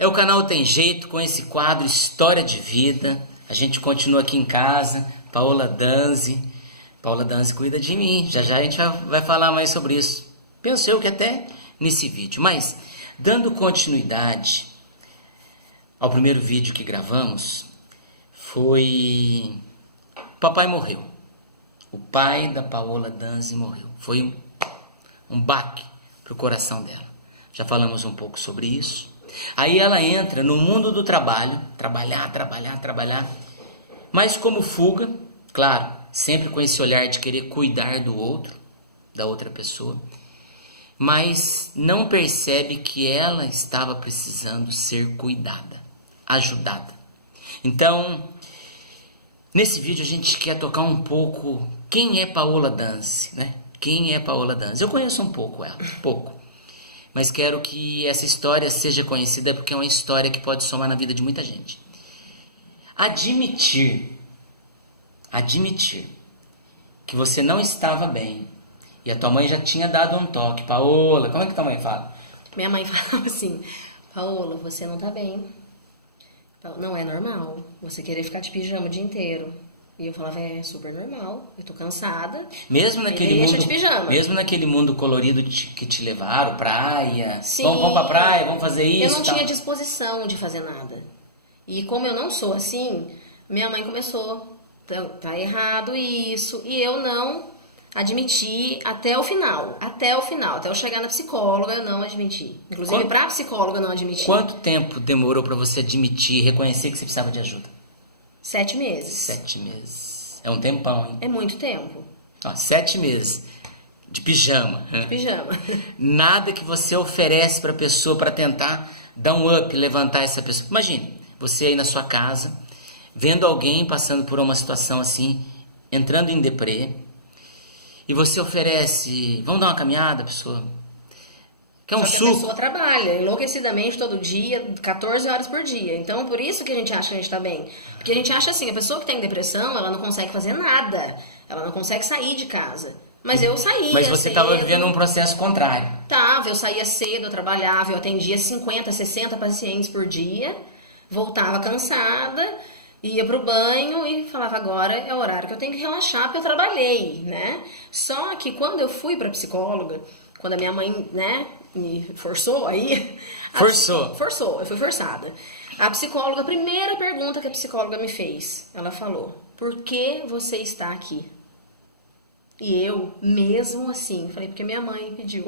É o canal Tem Jeito, com esse quadro História de Vida. A gente continua aqui em casa, Paola Danzi. Paola Danzi cuida de mim, já já a gente vai falar mais sobre isso. Penso eu que até nesse vídeo. Mas, dando continuidade ao primeiro vídeo que gravamos, foi... Papai morreu. O pai da Paola Danzi morreu. Foi um baque para o coração dela. Já falamos um pouco sobre isso. Aí ela entra no mundo do trabalho, trabalhar, mas como fuga, claro, sempre com esse olhar de querer cuidar do outro, da outra pessoa, mas não percebe que ela estava precisando ser cuidada, ajudada. Então, nesse vídeo a gente quer tocar um pouco quem é Paola Danzi, né? Quem é Paola Danzi? Eu conheço um pouco ela, pouco. Mas quero que essa história seja conhecida porque é uma história que pode somar na vida de muita gente. Admitir que você não estava bem e a tua mãe já tinha dado um toque. Paola, como é que tua mãe fala? Minha mãe falava assim: Paola, você não tá bem. Não é normal você querer ficar de pijama o dia inteiro. E eu falava, é super normal, eu tô cansada. Mesmo naquele deixa mundo, de pijama. mesmo naquele mundo colorido que te levaram, praia, Sim, vamos pra praia, vamos fazer isso. Eu não tinha disposição de fazer nada. E como eu não sou assim, minha mãe começou, tá errado isso. E eu não admiti até o final. Até eu chegar na psicóloga, eu não admiti. Inclusive pra psicóloga eu não admiti. Quanto tempo demorou pra você admitir, reconhecer que você precisava de ajuda? 7 meses. 7 meses. É um tempão, hein? É muito tempo. 7 meses. De pijama. De pijama. Nada que você oferece pra pessoa pra tentar dar um up, levantar essa pessoa. Imagine, você aí na sua casa, vendo alguém passando por uma situação assim, entrando em deprê, e você oferece, vamos dar uma caminhada, pessoa? Quer um Só que suco? a pessoa trabalha enlouquecidamente todo dia, 14 horas por dia. Então, por isso que a gente acha que a gente tá bem. Porque a gente acha assim, a pessoa que tem depressão, ela não consegue fazer nada. Ela não consegue sair de casa. Mas eu saía Mas você estava vivendo um processo contrário. Eu saía cedo, eu trabalhava, eu atendia 50, 60 pacientes por dia. Voltava cansada, ia pro banho e falava, agora é o horário que eu tenho que relaxar, porque eu trabalhei, né? Só que quando eu fui pra psicóloga, quando a minha mãe, né, me forçou aí... Forçou, eu fui forçada. A psicóloga, a primeira pergunta que a psicóloga me fez, ela falou, por que você está aqui? E eu, mesmo assim, falei, porque minha mãe pediu.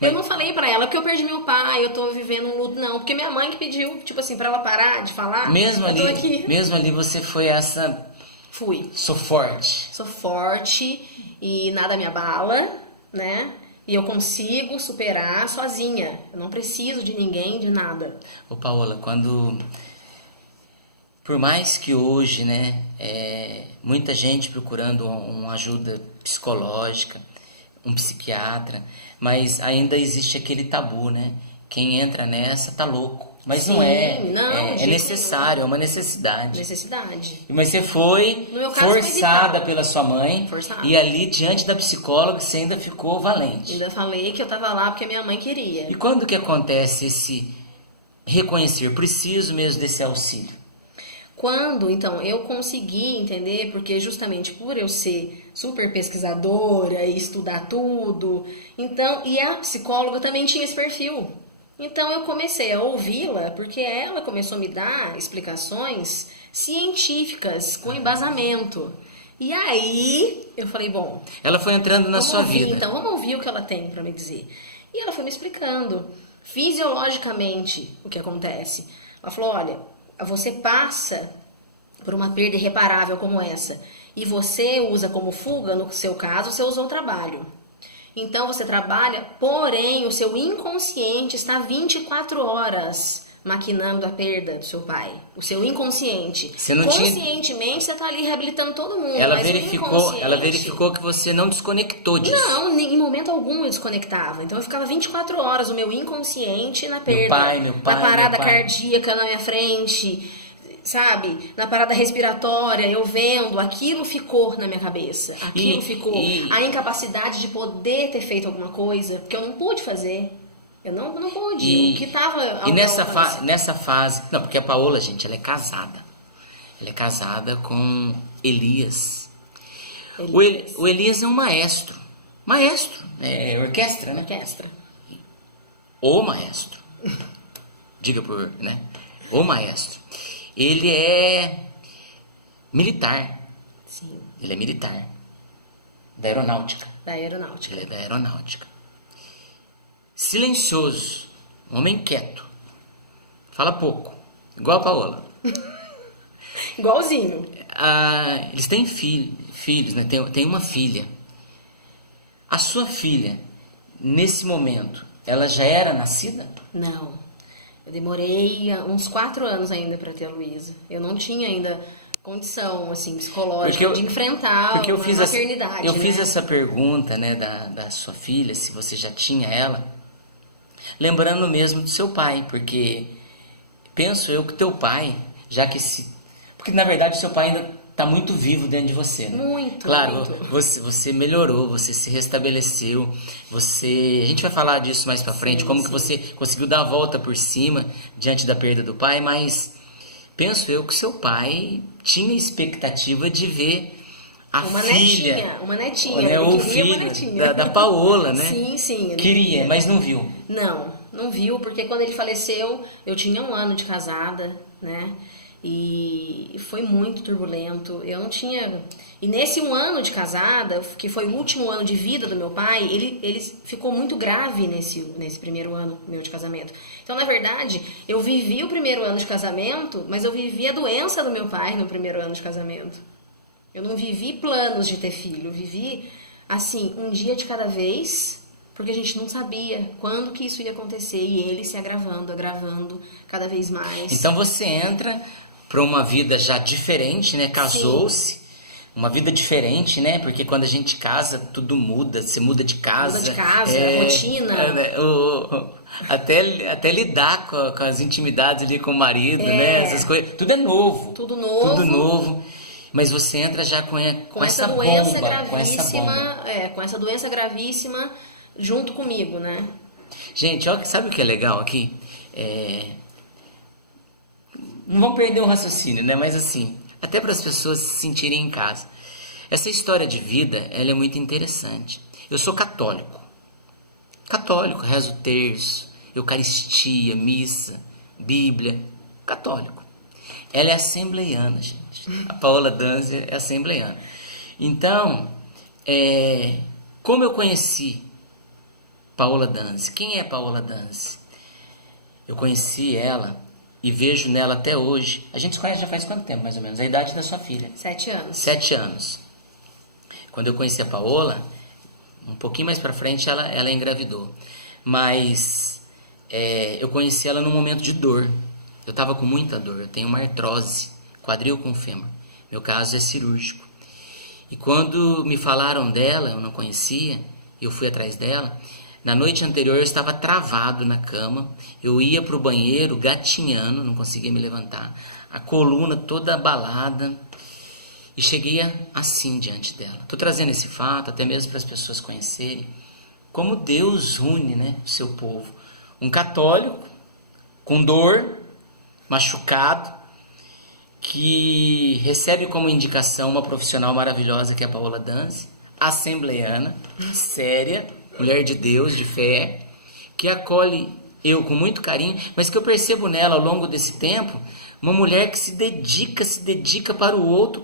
Eu não falei pra ela, porque eu perdi meu pai, eu tô vivendo um luto, não. Porque minha mãe que pediu, tipo assim, pra ela parar de falar, mesmo eu ali, tô aqui. Mesmo ali você foi essa... Fui. Sou forte. Sou forte e nada me abala, né? E eu consigo superar sozinha. Eu não preciso de ninguém, de nada. Ô Paola, quando... Por mais que hoje, né, muita gente procurando uma ajuda psicológica, um psiquiatra, mas ainda existe aquele tabu, né? Quem entra nessa tá louco. Mas Sim, não é. Não, é necessário, é uma necessidade. Necessidade. Mas você foi No meu caso, forçada pela sua mãe. Forçada. E ali, diante da psicóloga, você ainda ficou valente. Ainda falei que eu tava lá porque minha mãe queria. E quando que acontece esse reconhecer? Preciso mesmo desse auxílio. Quando, então, eu consegui entender, porque justamente por eu ser super pesquisadora e estudar tudo, então, e a psicóloga também tinha esse perfil. Então eu comecei a ouvi-la, porque ela começou a me dar explicações científicas, com embasamento. E aí, eu falei, bom... Ela foi entrando na sua vida. Então, vamos ouvir o que ela tem para me dizer. E ela foi me explicando, fisiologicamente, o que acontece. Ela falou, olha... Você passa por uma perda irreparável como essa e você usa como fuga, no seu caso, você usou o trabalho. Então você trabalha, porém o seu inconsciente está 24 horas maquinando a perda do seu pai. O seu inconsciente. Conscientemente você está ali reabilitando todo mundo. Ela verificou que você não desconectou disso. Não, em momento algum eu desconectava. Então eu ficava 24 horas, o meu inconsciente na perda. Meu pai, na parada cardíaca na minha frente, sabe? Na parada respiratória, eu vendo, aquilo ficou na minha cabeça. Aquilo ficou. A incapacidade de poder ter feito alguma coisa, porque eu não pude fazer. Eu não pude. E, O que tava e ao nessa, meu alcance. nessa fase... Não, porque a Paola, gente, ela é casada. Ela é casada com Elias. Elias. O Elias é um maestro. Maestro. É orquestra, né? Orquestra. O maestro. Diga por, né? O maestro. Ele é militar. Sim, Ele é militar. Da aeronáutica. da aeronáutica. Ele é da aeronáutica. Silencioso. Um homem quieto. Fala pouco. Igual a Paola. Igualzinho. Eles têm filhos, né? Tem uma filha. A sua filha, nesse momento, ela já era nascida? Não. Eu demorei uns 4 anos ainda para ter a Luísa. Eu não tinha ainda condição, assim, psicológica de enfrentar porque eu uma fiz maternidade, eu né? fiz essa pergunta, né, da sua filha, se você já tinha ela, lembrando mesmo do seu pai, porque penso eu que teu pai, porque na verdade o seu pai ainda está muito vivo dentro de você, né? Muito, claro, muito. Você melhorou, você se restabeleceu, a gente vai falar disso mais pra frente, como que você conseguiu dar a volta por cima diante da perda do pai, mas penso eu que seu pai tinha expectativa de ver uma netinha, né, ele o queria uma filho netinha. da Paola, né? Sim, ele Queria, mas não viu. Não viu, porque quando ele faleceu, eu tinha 1 ano de casada, né? E foi muito turbulento. Eu não tinha. E nesse 1 ano de casada, que foi o último ano de vida do meu pai, ele ficou muito grave nesse primeiro ano meu de casamento. Então, na verdade, eu vivi o primeiro ano de casamento, mas eu vivi a doença do meu pai no primeiro ano de casamento. Eu não vivi planos de ter filho, eu vivi, assim, um dia de cada vez, porque a gente não sabia quando que isso ia acontecer, e ele se agravando cada vez mais. Então você entra para uma vida já diferente, né? Casou-se, uma vida diferente, né? Porque quando a gente casa, tudo muda, você muda de casa. Muda de casa, rotina. Até lidar com as intimidades ali com o marido, né? Essas coisas, tudo é novo. Tudo novo. Tudo novo. Mas você entra já com essa doença bomba, gravíssima, com essa doença gravíssima junto comigo, né? Gente, ó, sabe o que é legal aqui? Não vão perder o raciocínio, né? Mas assim, até para as pessoas se sentirem em casa. Essa história de vida, ela é muito interessante. Eu sou católico. Católico, rezo terço, Eucaristia, missa, Bíblia. Católico. Ela é assembleiana, gente. A Paola Danzi é assembleiana. Então, como eu conheci Paola Danzi? Quem é Paola Danzi? Eu conheci ela e vejo nela até hoje. A gente se conhece já faz quanto tempo, mais ou menos? A idade da sua filha? 7 anos. 7 anos. Quando eu conheci a Paola, um pouquinho mais pra frente ela engravidou. Mas eu conheci ela num momento de dor. Eu estava com muita dor. Eu tenho uma artrose, quadril com fêmur. Meu caso é cirúrgico. E quando me falaram dela, eu não conhecia, eu fui atrás dela. Na noite anterior eu estava travado na cama. Eu ia para o banheiro gatinhando, não conseguia me levantar. A coluna toda abalada. E cheguei assim diante dela. Estou trazendo esse fato até mesmo para as pessoas conhecerem como Deus une, né, o seu povo. Um católico com dor, machucado, que recebe como indicação uma profissional maravilhosa que é a Paola Danzi, assembleiana, séria, mulher de Deus, de fé, que acolhe eu com muito carinho, mas que eu percebo nela ao longo desse tempo uma mulher que se dedica para o outro,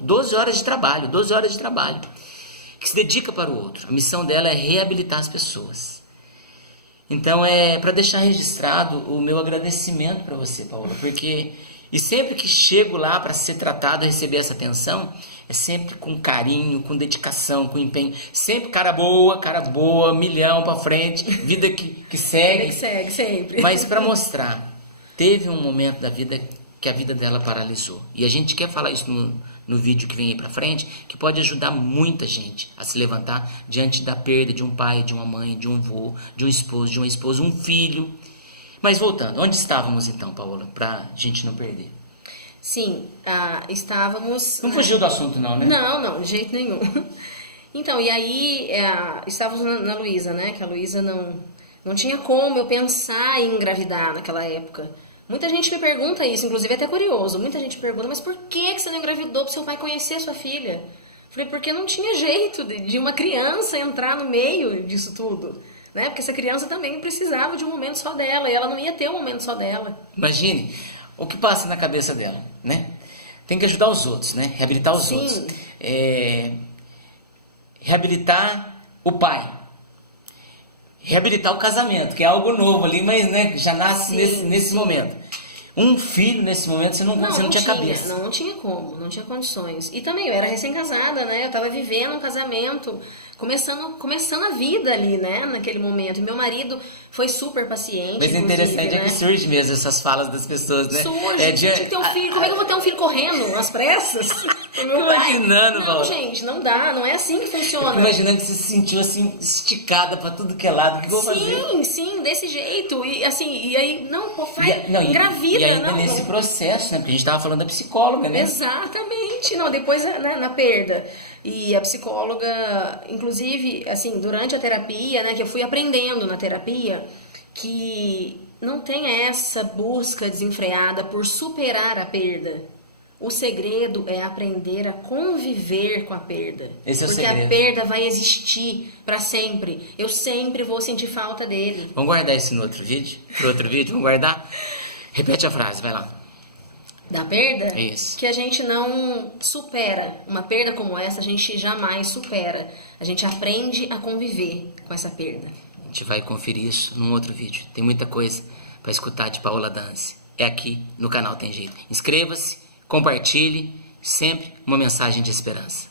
12 horas de trabalho, que se dedica para o outro. A missão dela é reabilitar as pessoas. Então é para deixar registrado o meu agradecimento para você, Paola, porque e sempre que chego lá para ser tratado, receber essa atenção, é sempre com carinho, com dedicação, com empenho, sempre cara boa, milhão para frente, vida que segue. Vida que segue, sempre. Mas para mostrar, teve um momento da vida que a vida dela paralisou. E a gente quer falar isso no vídeo que vem aí pra frente, que pode ajudar muita gente a se levantar diante da perda de um pai, de uma mãe, de um avô, de um esposo, de uma esposa, um filho. Mas voltando, onde estávamos então, Paola, pra gente não perder? Sim, estávamos... Não fugiu do assunto não, né? Não, de jeito nenhum. Então, e aí estávamos na Luísa, né? Que a Luísa não Não tinha como eu pensar em engravidar naquela época. Muita gente me pergunta isso, inclusive é até curioso. Muita gente pergunta, mas por que você não engravidou para seu pai conhecer sua filha? Falei, porque não tinha jeito de uma criança entrar no meio disso tudo. Né? Porque essa criança também precisava de um momento só dela, e ela não ia ter um momento só dela. Imagine o que passa na cabeça dela, né? Tem que ajudar os outros, né? Reabilitar os Sim. outros. Reabilitar o pai. Reabilitar o casamento, que é algo novo ali, mas né, já nasce nesse momento. Um filho, nesse momento, você não tinha cabeça. Não tinha como, não tinha condições. E também, eu era recém-casada, né? Eu tava vivendo um casamento, começando a vida ali, né? Naquele momento. E meu marido foi super paciente, Mas interessante é né? que surge mesmo essas falas das pessoas, né? Surge, tinha que ter um filho. Como é que eu vou ter um filho correndo às pressas? Pro meu pai? Imaginando, Não, Val. gente, não dá, não é assim que funciona. Imaginando que você se sentiu assim, esticada pra tudo que é lado. O que eu vou fazer? Sim, desse jeito. E assim, e aí, não, pô, faz, Não, engravida. E ainda não, nesse não. processo, né? Porque a gente tava falando da psicóloga, né? Exatamente. Não, depois, né, na perda. E a psicóloga, inclusive, assim, durante a terapia, né, que eu fui aprendendo na terapia, que não tem essa busca desenfreada por superar a perda. O segredo é aprender a conviver com a perda. Esse é o porque segredo. a perda vai existir para sempre. Eu sempre vou sentir falta dele. Vamos guardar isso no outro vídeo? Pro outro vídeo, vamos guardar? Repete a frase, vai lá. Da perda, Isso. que a gente não supera. Uma perda como essa, a gente jamais supera. A gente aprende a conviver com essa perda. A gente vai conferir isso num outro vídeo. Tem muita coisa para escutar de Paola Danzi. É aqui no canal Tem Jeito. Inscreva-se, compartilhe, sempre uma mensagem de esperança.